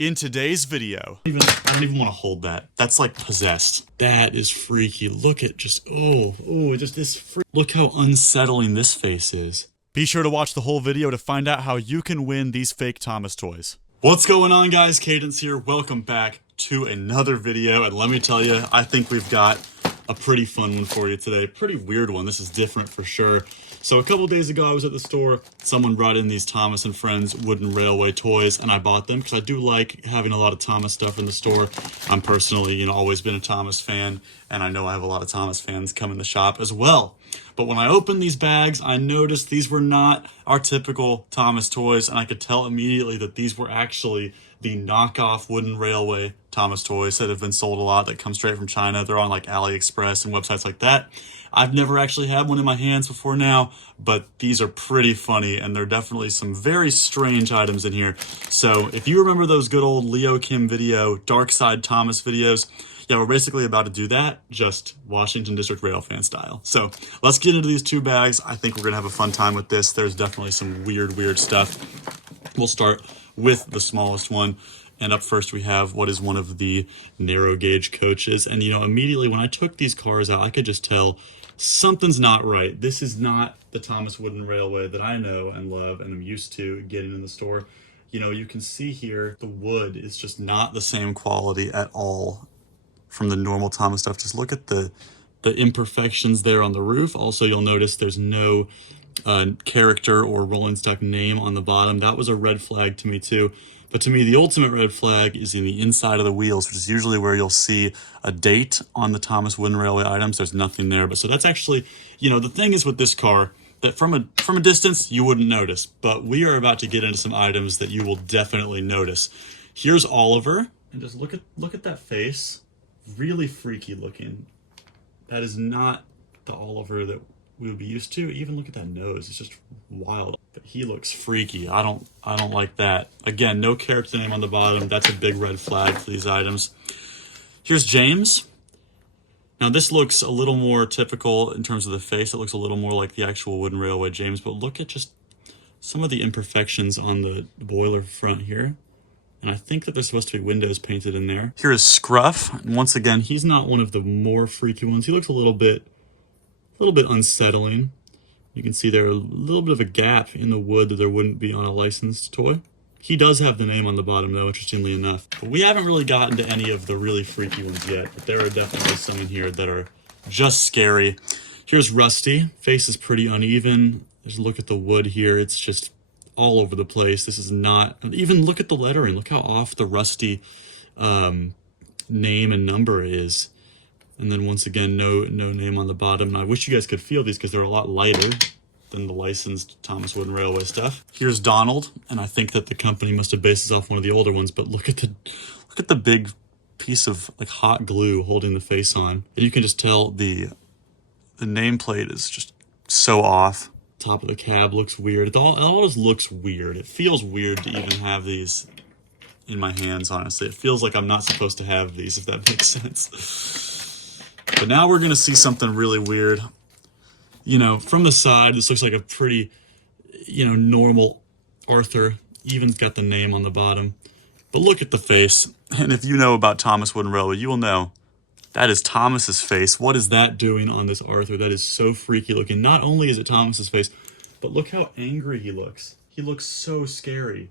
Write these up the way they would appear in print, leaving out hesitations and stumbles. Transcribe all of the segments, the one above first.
In today's video. I don't even want to hold that. That's like possessed. That is freaky. Look at just, just this look how unsettling this face is. Be sure to watch the whole video to find out how you can win these fake Thomas toys. What's going on, guys? Cadence here. Welcome back to another video. And let me tell you, I think we've got a pretty fun one for you today. Pretty weird one. This is different for sure. So a couple days ago, I was at the store. Someone brought in these Thomas and Friends wooden railway toys, and I bought them because I do like having a lot of Thomas stuff in the store. I'm personally, always been a Thomas fan, and I know I have a lot of Thomas fans come in the shop as well. But when I opened these bags, I noticed these were not our typical Thomas toys, and I could tell immediately that these were actually the knockoff wooden railway Thomas toys that have been sold a lot that come straight from China. They're on like AliExpress and websites like that. I've never actually had one in my hands before now, but these are pretty funny, and there are definitely some very strange items in here. So if you remember those good old LeoKimVideo Dark Side Thomas videos, yeah, we're basically about to do that, just Washington District Railfan style. So let's get into these two bags. I think we're gonna have a fun time with this. There's definitely some weird stuff. We'll start with the smallest one. And up first, we have what is one of the narrow gauge coaches. And, immediately when I took these cars out, I could just tell something's not right. This is not the Thomas Wooden Railway that I know and love and I'm used to getting in the store. You can see here, the wood is just not the same quality at all from the normal Thomas stuff. Just look at the imperfections there on the roof. Also, you'll notice there's no character or rolling stock name on the bottom. That was a red flag to me too. But to me, the ultimate red flag is in the inside of the wheels, which is usually where you'll see a date on the Thomas Wooden Railway items. There's nothing there. But so that's actually, the thing is with this car, that from a distance, you wouldn't notice. But we are about to get into some items that you will definitely notice. Here's Oliver. And just look at that face. Really freaky looking. That is not the Oliver that we would be used to. Even look at that nose. It's just wild. But he looks freaky. I don't like that. Again, no character name on the bottom. That's a big red flag for these items. Here's James. Now this looks a little more typical in terms of the face. It looks a little more like the actual Wooden Railway James, but look at just some of the imperfections on the boiler front here. And I think that there's supposed to be windows painted in there. Here is Scruff. And once again, he's not one of the more freaky ones. He looks a little bit unsettling. You can see there a little bit of a gap in the wood that there wouldn't be on a licensed toy. He does have the name on the bottom though, interestingly enough. But we haven't really gotten to any of the really freaky ones yet, but there are definitely some in here that are just scary. Here's Rusty. Face is pretty uneven. Just look at the wood here. It's just all over the place. This is not, even look at the lettering. Look how off the Rusty name and number is. And then once again, no name on the bottom. And I wish you guys could feel these because they're a lot lighter than the licensed Thomas Wooden Railway stuff. Here's Donald, and I think that the company must have based this off one of the older ones, but look at the big piece of like hot glue holding the face on. And you can just tell the nameplate is just so off. Top of the cab looks weird. It all just looks weird. It feels weird to even have these in my hands, honestly. It feels like I'm not supposed to have these, if that makes sense. But now we're going to see something really weird. From the side, this looks like a pretty, normal Arthur. Even's got the name on the bottom. But look at the face. And if you know about Thomas Wooden Railway, you will know that is Thomas's face. What is that doing on this Arthur? That is so freaky looking. Not only is it Thomas's face, but look how angry he looks. He looks so scary.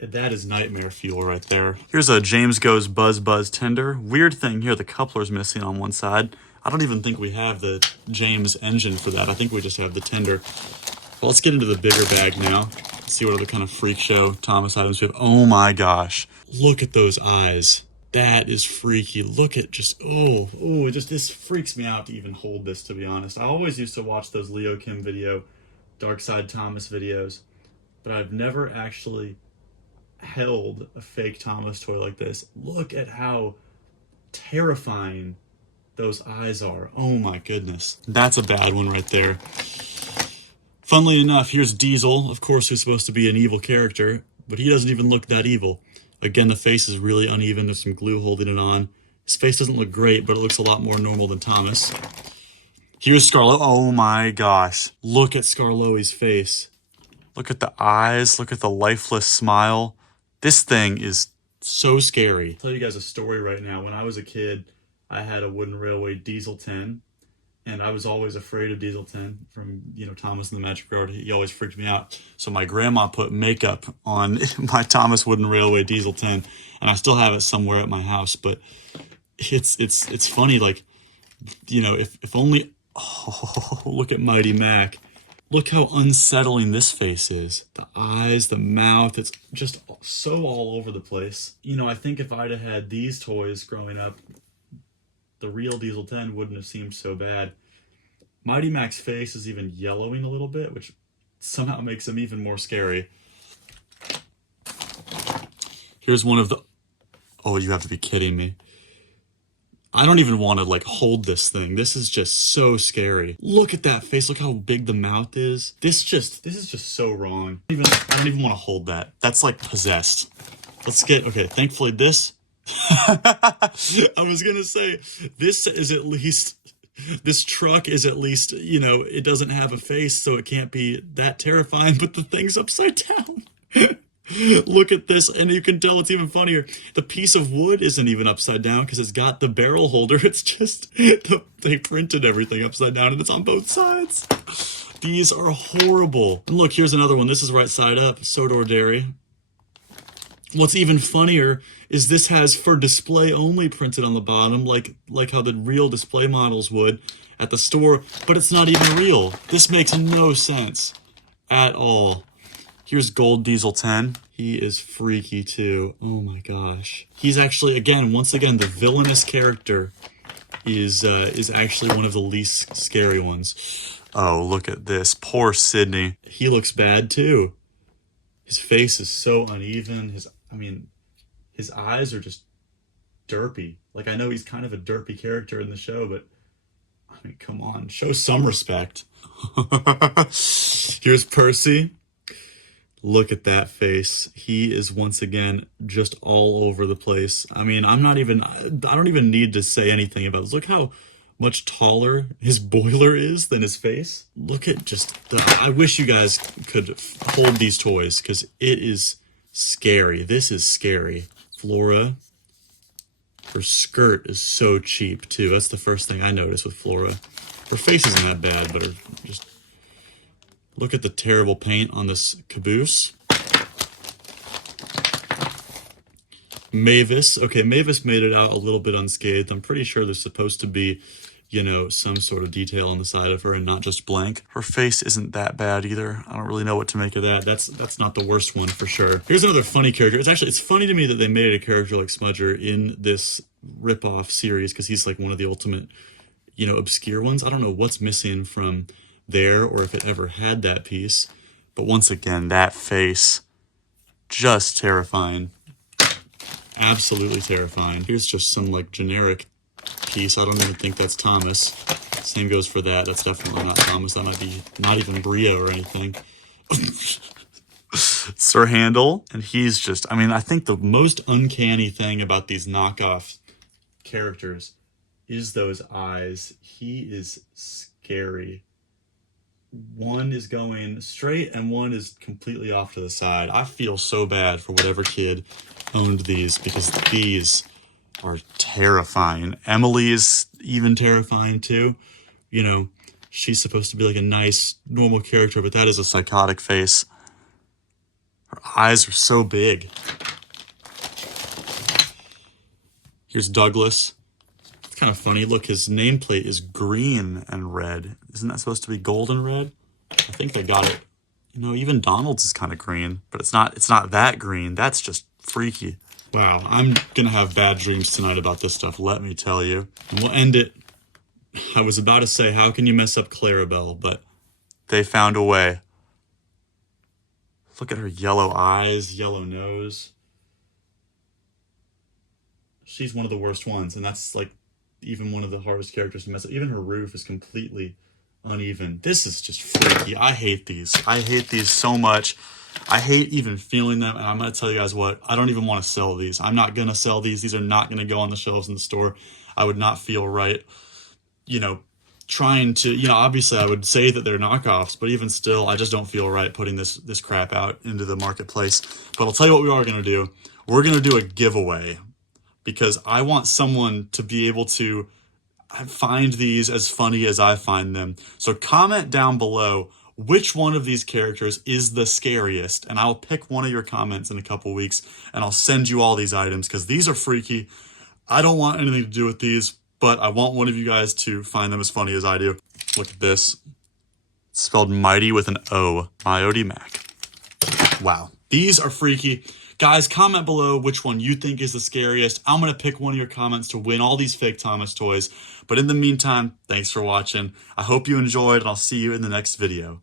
That is nightmare fuel right there. Here's a James Goes Buzz Tender. Weird thing here, the coupler's missing on one side. I don't even think we have the James engine for that. I think we just have the tender. Well, let's get into the bigger bag now. See what other kind of freak show Thomas items we have. Oh my gosh. Look at those eyes. That is freaky. Look at just, this freaks me out to even hold this, to be honest. I always used to watch those LeoKimVideo Dark Side Thomas videos, but I've never actually held a fake Thomas toy like this. Look at how terrifying those eyes are. Oh my goodness. That's a bad one right there. Funnily enough, here's Diesel, of course, who's supposed to be an evil character, but he doesn't even look that evil. Again, the face is really uneven. There's some glue holding it on. His face doesn't look great, but it looks a lot more normal than Thomas. Here's Scarlo. Oh my gosh. Look at Scarloi's face. Look at the eyes. Look at the lifeless smile. This thing is So scary. I'll tell you guys a story right now. When I was a kid, I had a wooden railway Diesel 10, and I was always afraid of Diesel 10 from, Thomas and the Magic Road. He always freaked me out. So my grandma put makeup on my Thomas Wooden Railway Diesel 10, and I still have it somewhere at my house. But it's funny, like, if only, oh, look at Mighty Mac. Look how unsettling this face is. The eyes, the mouth, it's just so all over the place. I think if I'd have had these toys growing up, the real Diesel 10 wouldn't have seemed so bad. Mighty Mac's face is even yellowing a little bit, which somehow makes him even more scary. Here's one of the... Oh, you have to be kidding me. I don't even want to, like, hold this thing. This is just so scary. Look at that face. Look how big the mouth is. This is just so wrong. I don't even want to hold that. That's, like, possessed. Let's get... Okay, thankfully this... I was gonna say, this is at least... This truck is at least, it doesn't have a face, so it can't be that terrifying, but the thing's upside down. Look at this, and you can tell it's even funnier. The piece of wood isn't even upside down because it's got the barrel holder. It's just, they printed everything upside down, and it's on both sides. These are horrible. And look, here's another one. This is right side up, Sodor Dairy. What's even funnier is this has for display only printed on the bottom, like how the real display models would at the store, but it's not even real. This makes no sense at all. Here's Gold Diesel 10. He is freaky too. Oh my gosh. He's actually, once again, the villainous character is actually one of the least scary ones. Oh, look at this. Poor Sydney. He looks bad too. His face is so uneven. His eyes are just derpy. Like, I know he's kind of a derpy character in the show, but come on, show some respect. Here's Percy. Look at that face. He is once again just all over the place. I don't even need to say anything about this. Look how much taller his boiler is than his face. Look at I wish you guys could hold these toys because it is scary. This is scary. Flora. Her skirt is so cheap too. That's the first thing I noticed with Flora. Her face isn't that bad, but just look at the terrible paint on this caboose. Mavis. Okay, Mavis made it out a little bit unscathed. I'm pretty sure there's supposed to be, some sort of detail on the side of her and not just blank. Her face isn't that bad either. I don't really know what to make of that. That's not the worst one for sure. Here's another funny character. It's funny to me that they made a character like Smudger in this rip-off series because he's like one of the ultimate, obscure ones. I don't know what's missing from there or if it ever had that piece. But once again, that face, just terrifying. Absolutely terrifying. Here's just some like generic piece. I don't even think that's Thomas. Same goes for that. That's definitely not Thomas. That might be not even Brio or anything. Sir Handel. And he's just, I think the most uncanny thing about these knockoff characters is those eyes. He is scary. One is going straight and one is completely off to the side. I feel so bad for whatever kid owned these because these are terrifying. Emily is even terrifying too. She's supposed to be like a nice, normal character, but that is a psychotic face. Her eyes are so big. Here's Douglas. It's kind of funny. Look, his nameplate is green and red. Isn't that supposed to be gold and red? I think they got it. Even Donald's is kind of green, but it's not that green. That's just freaky. Wow, I'm gonna have bad dreams tonight about this stuff, let me tell you. And we'll end it. I was about to say, how can you mess up Clarabelle? But they found a way. Look at her yellow eyes, yellow nose. She's one of the worst ones, and that's like even one of the hardest characters to mess up. Even her roof is completely uneven. This is just freaky. I hate these. I hate these so much. I hate even feeling them, and I'm going to tell you guys what, I don't even want to sell these. I'm not going to sell these. These are not going to go on the shelves in the store. I would not feel right, trying to, obviously I would say that they're knockoffs, but even still, I just don't feel right putting this crap out into the marketplace. But I'll tell you what we are going to do. we're going to do a giveaway because I want someone to be able to find these as funny as I find them. So comment down below which one of these characters is the scariest, and I'll pick one of your comments in a couple weeks, and I'll send you all these items because these are freaky. I don't want anything to do with these, but I want one of you guys to find them as funny as I do. Look at this. It's spelled mighty with an O. Mighty Mac. Wow. These are freaky. Guys, comment below which one you think is the scariest. I'm going to pick one of your comments to win all these fake Thomas toys. But in the meantime, thanks for watching. I hope you enjoyed, and I'll see you in the next video.